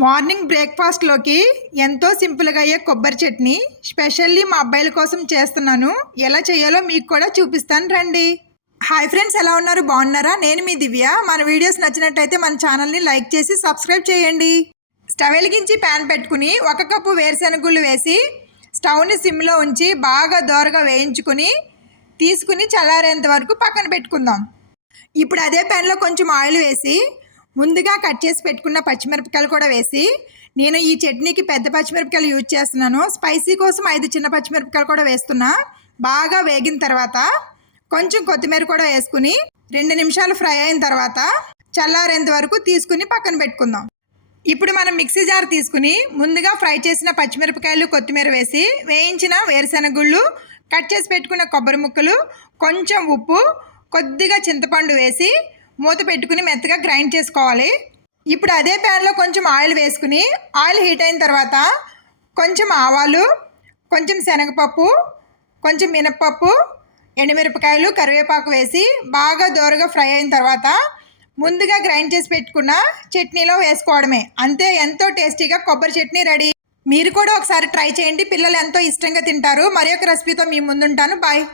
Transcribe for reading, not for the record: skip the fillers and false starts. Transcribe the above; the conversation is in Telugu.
మార్నింగ్ బ్రేక్ఫాస్ట్లోకి ఎంతో సింపుల్గా అయ్యే కొబ్బరి చట్నీ స్పెషల్లీ మా అబ్బాయిల కోసం చేస్తున్నాను. ఎలా చేయాలో మీకు కూడా చూపిస్తాను రండి. హాయ్ ఫ్రెండ్స్, ఎలా ఉన్నారు? బాగున్నారా? నేను మీ దివ్య. మన వీడియోస్ నచ్చినట్టయితే మన ఛానల్ని లైక్ చేసి సబ్స్క్రైబ్ చేయండి. స్టవ్ వెలిగించి ప్యాన్ పెట్టుకుని 1 కప్పు వేరుశెనగుళ్ళు వేసి స్టవ్ని సిమ్లో ఉంచి బాగా దోరగా వేయించుకుని తీసుకుని చల్లారేంత వరకు పక్కన పెట్టుకుందాం. ఇప్పుడు అదే ప్యాన్లో కొంచెం ఆయిల్ వేసి ముందుగా కట్ చేసి పెట్టుకున్న పచ్చిమిరపకాయలు కూడా వేసి, నేను ఈ చట్నీకి పెద్ద పచ్చిమిరపకాయలు యూజ్ చేస్తున్నాను. స్పైసీ కోసం 5 చిన్న పచ్చిమిరపకాయలు కూడా వేస్తున్నా. బాగా వేగిన తర్వాత కొంచెం కొత్తిమీర కూడా వేసుకుని 2 నిమిషాలు ఫ్రై అయిన తర్వాత చల్లారేంత వరకు తీసుకుని పక్కన పెట్టుకుందాం. ఇప్పుడు మనం మిక్సీ జార్ తీసుకుని ముందుగా ఫ్రై చేసిన పచ్చిమిరపకాయలు కొత్తిమీర వేసి వేయించిన వేరుశెనగుళ్ళు, కట్ చేసి పెట్టుకున్న కొబ్బరి ముక్కలు, కొంచెం ఉప్పు, కొద్దిగా చింతపండు వేసి మూత పెట్టుకుని మెత్తగా గ్రైండ్ చేసుకోవాలి. ఇప్పుడు అదే ప్యాన్లో కొంచెం ఆయిల్ వేసుకుని ఆయిల్ హీట్ అయిన తర్వాత కొంచెం ఆవాలు, కొంచెం శనగపప్పు, కొంచెం మినప్పప్పు, ఎండుమిరపకాయలు, కరివేపాకు వేసి బాగా దోరగా ఫ్రై అయిన తర్వాత ముందుగా గ్రైండ్ చేసి పెట్టుకున్న చట్నీలో వేసుకోవడమే. అంతే, ఎంతో టేస్టీగా కొబ్బరి చట్నీ రెడీ. మీరు కూడా ఒకసారి ట్రై చేయండి, పిల్లలు ఎంతో ఇష్టంగా తింటారు. మరి ఒక రెసిపీతో మీ ముందుంటాను. బాయ్.